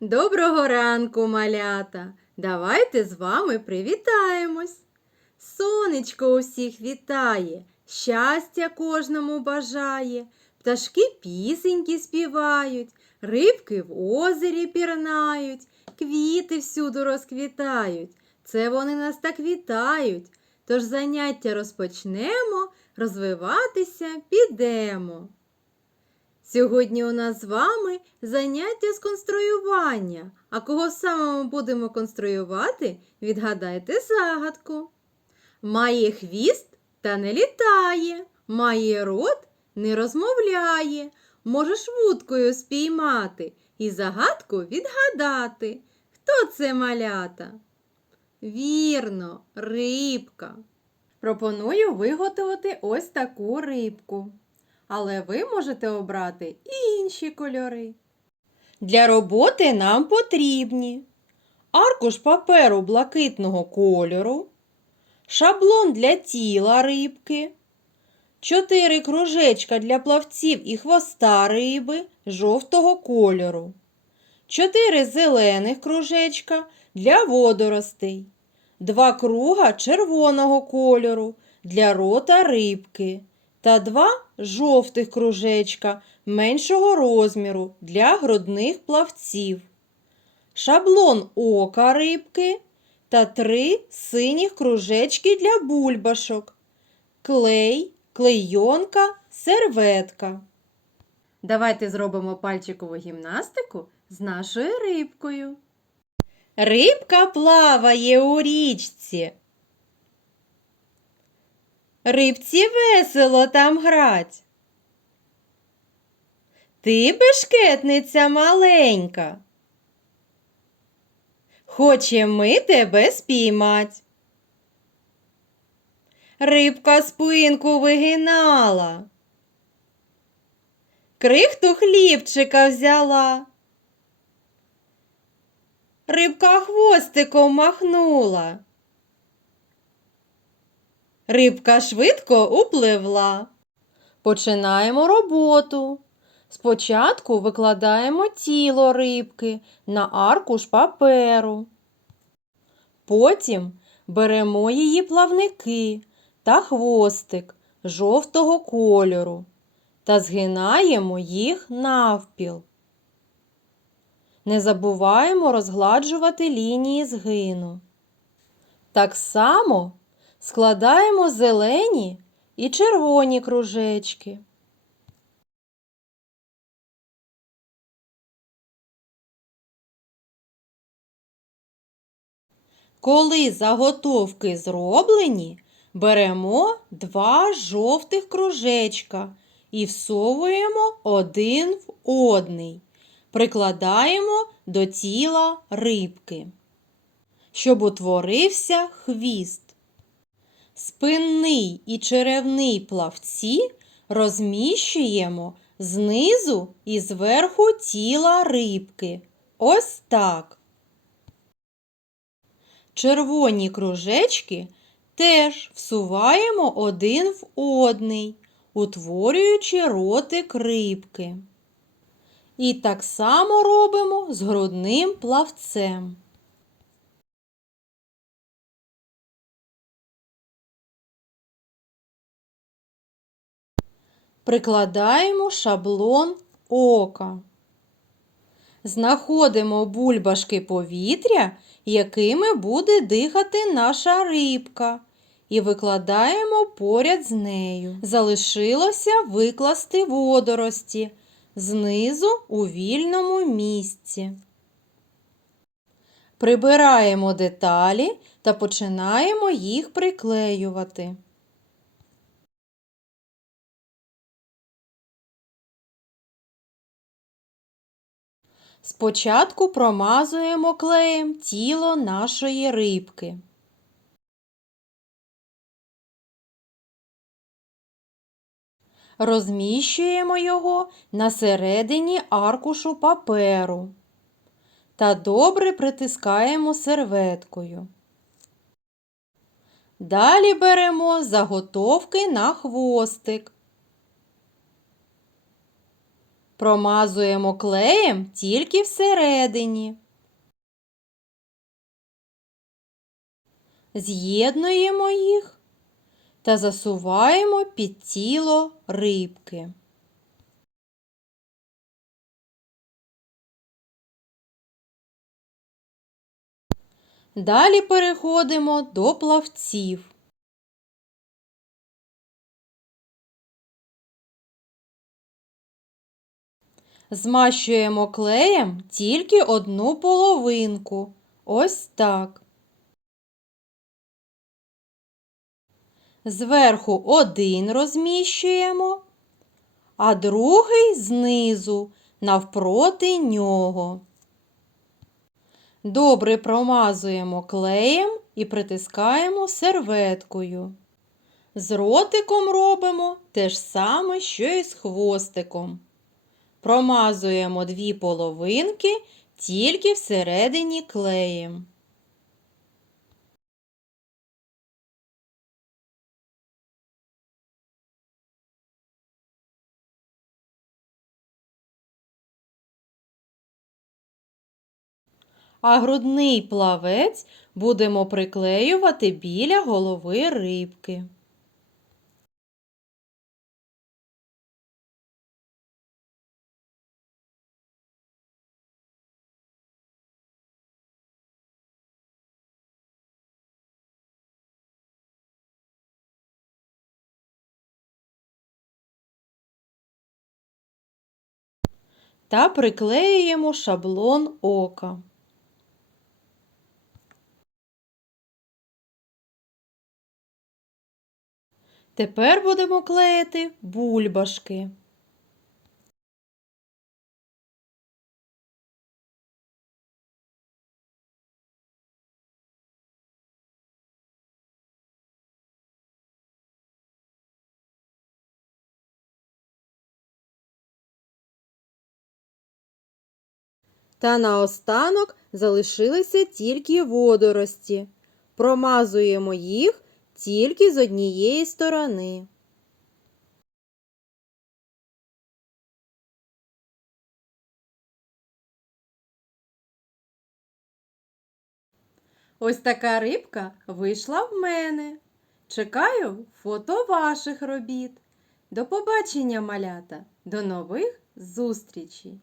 Доброго ранку, малята! Давайте з вами привітаємось. Сонечко усіх вітає, щастя кожному бажає, пташки пісеньки співають, рибки в озері пірнають, квіти всюду розквітають. Це вони нас так вітають. Тож заняття розпочнемо, розвиватися підемо. Сьогодні у нас з вами заняття з конструювання. А кого саме ми будемо конструювати, відгадайте загадку. Має хвіст та не літає, має рот, не розмовляє. Можеш вудкою спіймати і загадку відгадати. Хто це малята? Вірно, рибка. Пропоную виготовити ось таку рибку але ви можете обрати і інші кольори. Для роботи нам потрібні аркуш паперу блакитного кольору, шаблон для тіла рибки, 4 кружечка для плавців і хвоста риби жовтого кольору, 4 зелених кружечка для водоростей, 2 круга червоного кольору для рота рибки та два жовтих кружечка меншого розміру для грудних плавців, шаблон ока рибки та три синіх кружечки для бульбашок, клей, клейонка, серветка. Давайте зробимо пальчикову гімнастику з нашою рибкою. Рибка плаває у річці. Рибці весело там грать. Ти бешкетниця маленька. Хоче ми тебе спіймать. Рибка спинку вигинала. Крихту хлібчика взяла. Рибка хвостиком махнула. Рибка швидко upливла. Починаємо роботу. Спочатку викладаємо тіло рибки на аркуш паперу. Потім беремо її плавники та хвостик жовтого кольору та згинаємо їх навпіл. Не забуваємо розгладжувати лінії згину. Так само складаємо зелені і червоні кружечки. Коли заготовки зроблені, беремо два жовтих кружечка і всовуємо один в одний, прикладаємо до тіла рибки, щоб утворився хвіст. Спинний і черевний плавці розміщуємо знизу і зверху тіла рибки. Ось так. Червоні кружечки теж всуваємо один в одний, утворюючи ротик рибки. І так само робимо з грудним плавцем. Прикладаємо шаблон ока. Знаходимо бульбашки повітря, якими буде дихати наша рибка, і викладаємо поряд з нею. Залишилося викласти водорості знизу у вільному місці. Прибираємо деталі та починаємо їх приклеювати. Спочатку промазуємо клеєм тіло нашої рибки. Розміщуємо його на середині аркушу паперу та добре притискаємо серветкою. Далі беремо заготовки на хвостик. Промазуємо клеєм тільки всередині. З'єднуємо їх та засуваємо під тіло рибки. Далі переходимо до плавців. Змащуємо клеєм тільки одну половинку. Ось так. Зверху один розміщуємо, а другий знизу навпроти нього. Добре промазуємо клеєм і притискаємо серветкою. З ротиком робимо те ж саме, що і з хвостиком. Промазуємо дві половинки тільки всередині клеєм. А грудний плавець будемо приклеювати біля голови рибки. Та приклеюємо шаблон ока. Тепер будемо клеїти бульбашки. Та наостанок залишилися тільки водорості. Промазуємо їх тільки з однієї сторони. Ось така рибка вийшла в мене. Чекаю фото ваших робіт. До побачення, малята! До нових зустрічей!